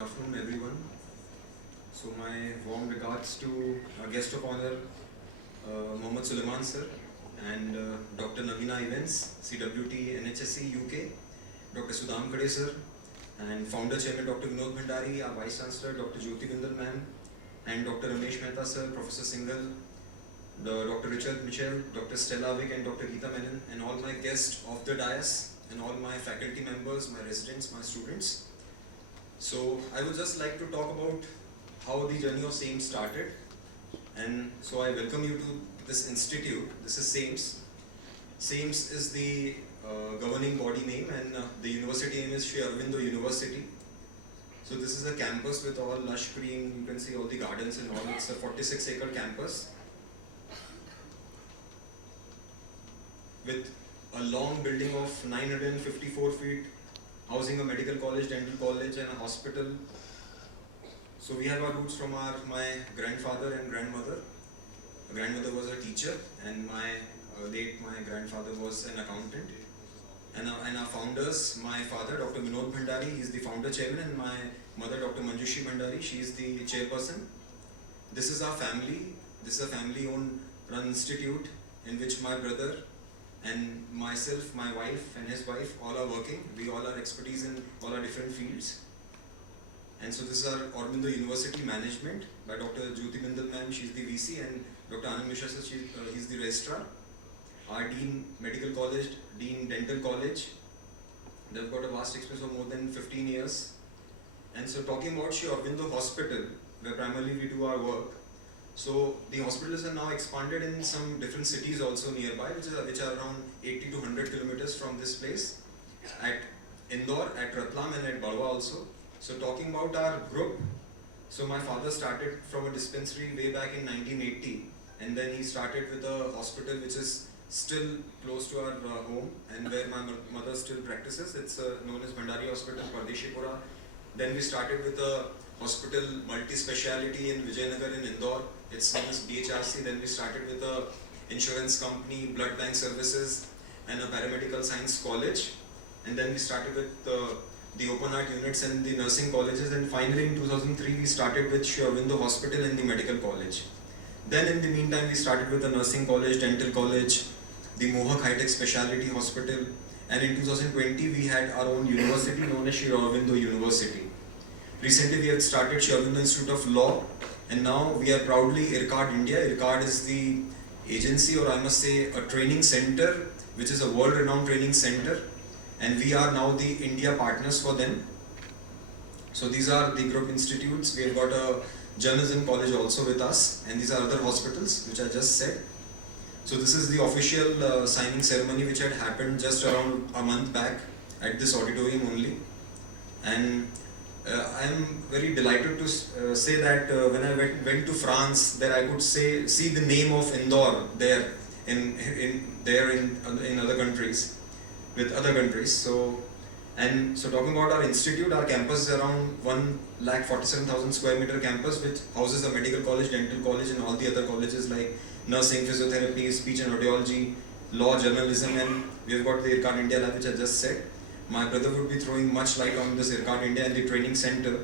Good afternoon, everyone. So, my warm regards to our guest of honor, Mohammad Suleiman sir, and Dr. Navina Evans, CWT NHSC UK, Dr. Sudham Khade sir, and founder chairman Dr. Vinod Bhandari, our vice chancellor Dr. Jyoti Bindal ma'am, and Dr. Ramesh Mehta sir, Professor Singhal, Dr. Richard Mitchell, Dr. Stella Vick, and Dr. Geeta Menon, and all my guests of the dais, and all my faculty members, my residents, my students. So I would just like to talk about how the journey of SAMES started, and so I welcome you to this institute. This is SAMES. SAMES is the governing body name, and the university name is Sri Aurobindo University. So this is a campus with all lush green, you can see all the gardens and all. It's a 46-acre campus with a long building of 954 feet, housing a medical college, dental college, and a hospital. So we have our roots from my grandfather and grandmother. My grandmother was a teacher, and my grandfather was an accountant. And our founders, my father, Dr. Vinod Bhandari, he is the founder chairman, and my mother, Dr. Manjushri Bhandari, she is the chairperson. This is our family. This is a family-owned run institute in which my brother and myself, my wife and his wife, all are working. We all are expertise in all our different fields. And so this is our Aurobindo University management by Dr. Jyoti Bindal ma'am, she's the VC, and Dr. Anand Mishra sir, he's the registrar. Our Dean Medical College, Dean Dental College, they've got a vast experience of more than 15 years. And so talking about Sri Aurobindo Hospital, where primarily we do our work. So the hospitals are now expanded in some different cities also nearby, which are around 80 to 100 kilometers from this place, at Indore, at Ratlam, and at Badwa also. So talking about our group, so my father started from a dispensary way back in 1980, and then he started with a hospital which is still close to our home and where my mother still practices. It's known as Bhandari Hospital, Pardeshipura. Then we started with a hospital multi-speciality in Vijayanagar in Indore. It's known as BHRC. Then we started with a insurance company, blood bank services, and a paramedical science college. And then we started with the open heart units and the nursing colleges. And finally in 2003 we started with Sri Aurobindo Hospital and the medical college. Then in the meantime we started with a nursing college, dental college, the Mahak high-tech specialty hospital. And in 2020 we had our own university known as Sri Aurobindo University. Recently we have started Sri Aurobindo Institute of Law, and now we are proudly IRCAD India. IRCAD is the agency, or I must say a training center, which is a world-renowned training center, and we are now the India partners for them. So these are the group institutes. We have got a journalism college also with us, and these are other hospitals which I just said. So this is the official signing ceremony which had happened just around a month back at this auditorium only. And I am very delighted to say that when I went to France, there I could see the name of Indore there in other countries, with other countries. So talking about our institute, our campus is around 1,47,000 square meter campus, which houses a medical college, dental college, and all the other colleges like nursing, physiotherapy, speech and audiology, law, journalism, and we have got the IRCAD India lab, which I just said. My brother would be throwing much light on this IRCAD India and the training center.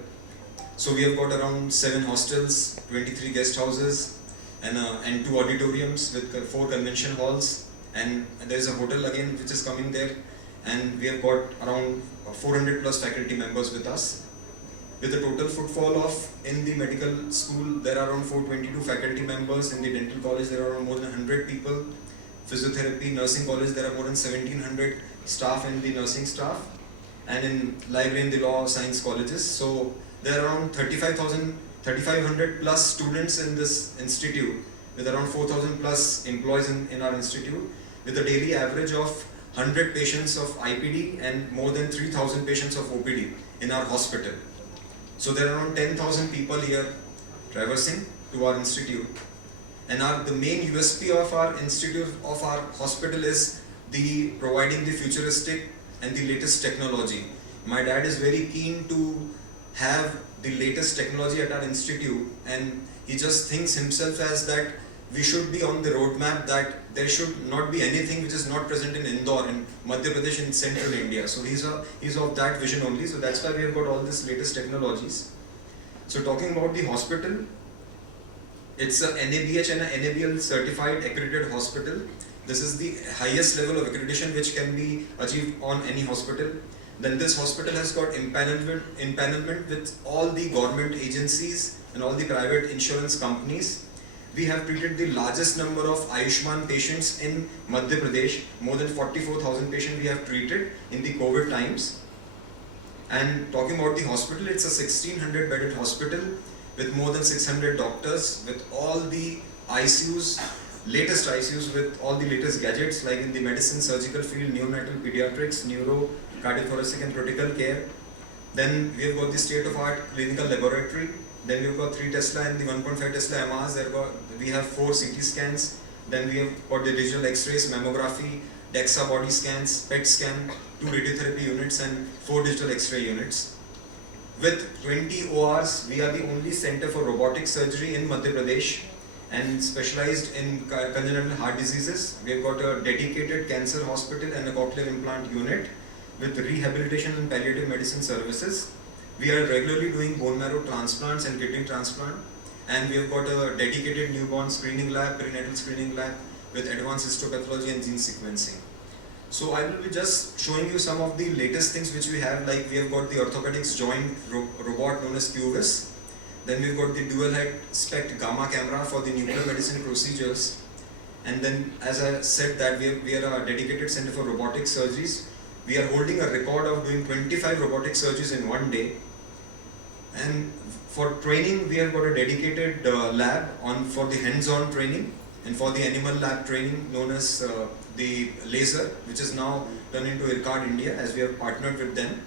So we have got around 7 hostels, 23 guest houses, and 2 auditoriums with 4 convention halls, and there is a hotel again which is coming there, and we have got around 400 plus faculty members with us. With a total footfall of, in the medical school, there are around 422 faculty members. In the dental college, there are around more than 100 people. Physiotherapy, nursing college, there are more than 1,700 staff and the nursing staff. And in library and the law science colleges. So there are around 3,500 plus students in this institute, with around 4,000 plus employees in our institute, with a daily average of 100 patients of IPD and more than 3,000 patients of OPD in our hospital. So there are around 10,000 people here traversing to our institute. And the main USP of our institute, of our hospital, is providing the futuristic and the latest technology. My dad is very keen to have the latest technology at our institute, and he just thinks himself as that we should be on the roadmap that there should not be anything which is not present in Indore in Madhya Pradesh in central India. So he's of that vision only. So that's why we have got all these latest technologies. So talking about the hospital, it's a NABH and a NABL certified accredited hospital. This is the highest level of accreditation which can be achieved on any hospital. Then this hospital has got empanelment with all the government agencies and all the private insurance companies. We have treated the largest number of Ayushman patients in Madhya Pradesh. More than 44,000 patients we have treated in the COVID times. And talking about the hospital, it's a 1600 bedded hospital with more than 600 doctors, with all the ICUs, latest ICUs with all the latest gadgets like in the medicine, surgical field, neonatal, pediatrics, neuro, cardiothoracic and critical care. Then we have got the state-of-art clinical laboratory. Then we've got 3 Tesla and the 1.5 Tesla MRs. We have 4 CT scans. Then we have got the digital X-rays, mammography, DEXA body scans, PET scan, 2 radiotherapy units and 4 digital X-ray units. With 20 ORs, we are the only center for robotic surgery in Madhya Pradesh and specialized in congenital heart diseases. We have got a dedicated cancer hospital and a cochlear implant unit with rehabilitation and palliative medicine services. We are regularly doing bone marrow transplants and kidney transplant, and we have got a dedicated newborn screening lab, perinatal screening lab with advanced histopathology and gene sequencing. So I will be just showing you some of the latest things which we have, like we have got the orthopedics joint robot known as QVIS. Then we've got the dual head SPECT gamma camera for the nuclear medicine procedures. And then as I said that we are a dedicated center for robotic surgeries. We are holding a record of doing 25 robotic surgeries in one day. And for training, we have got a dedicated lab for the hands-on training and for the animal lab training known as the laser, which is now turned into IRCAD India as we have partnered with them,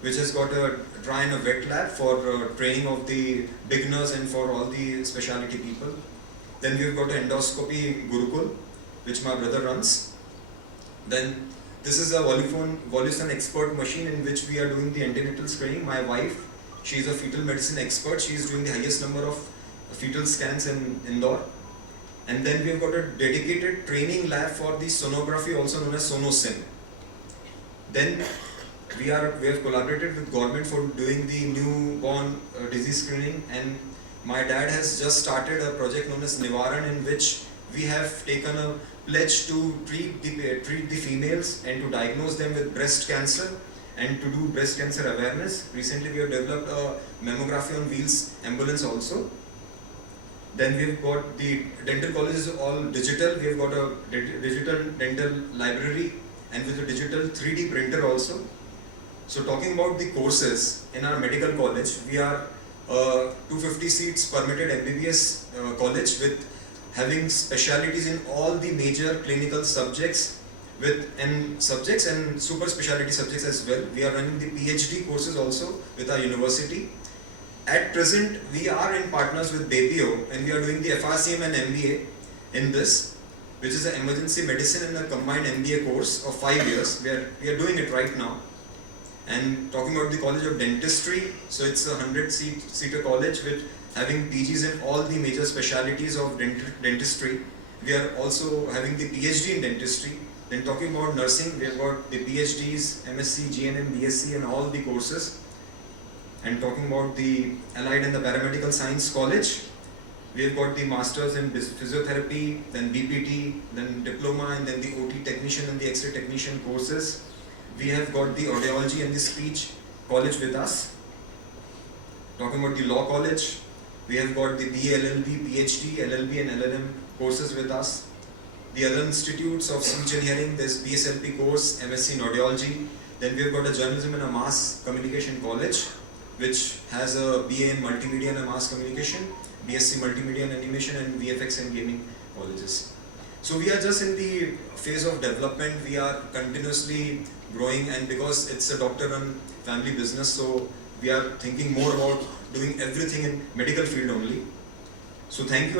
which has got a dry and a wet lab for training of the beginners and for all the specialty people. Then we've got an endoscopy Gurukul, which my brother runs. Then this is a Voluson expert machine in which we are doing the antenatal screening. My wife, she is a fetal medicine expert. She is doing the highest number of fetal scans in Indore. And then we have got a dedicated training lab for the sonography, also known as SonoSym. Then we have collaborated with government for doing the newborn disease screening, and my dad has just started a project known as Nivaran, in which we have taken a pledge to treat the females and to diagnose them with breast cancer and to do breast cancer awareness. Recently we have developed a mammography on wheels ambulance also. Then we've got the dental college is all digital. We've got a digital dental library and with a digital 3D printer also. So talking about the courses in our medical college, we are 250 seats permitted MBBS college with having specialities in all the major clinical subjects and super specialty subjects as well. We are running the PhD courses also with our university. At present, we are in partners with BAPIO and we are doing the FRCM and MBA in this, which is an emergency medicine and a combined MBA course of 5 years. We are doing it right now. And talking about the College of Dentistry, so it's a 100-seater college with having PGs in all the major specialities of dentistry. We are also having the PhD in dentistry. Then talking about nursing, we have got the PhDs, MSc, GNM, BSc and all the courses. And talking about the Allied and the Paramedical Science College, we have got the Masters in Physiotherapy, then BPT, then Diploma, and then the OT Technician and the X-ray Technician courses. We have got the Audiology and the Speech College with us. Talking about the Law College, we have got the BA, LLB, PhD, LLB and LLM courses with us. The other institutes of speech and hearing, there's BSLP course, MSc in Audiology. Then we have got a Journalism and a Mass Communication College, which has a BA in Multimedia and a Mass Communication, BSc Multimedia and Animation, and VFX and Gaming colleges. So we are just in the phase of development. We are continuously growing, and because it's a doctor-run family business, so we are thinking more about doing everything in medical field only. So thank you.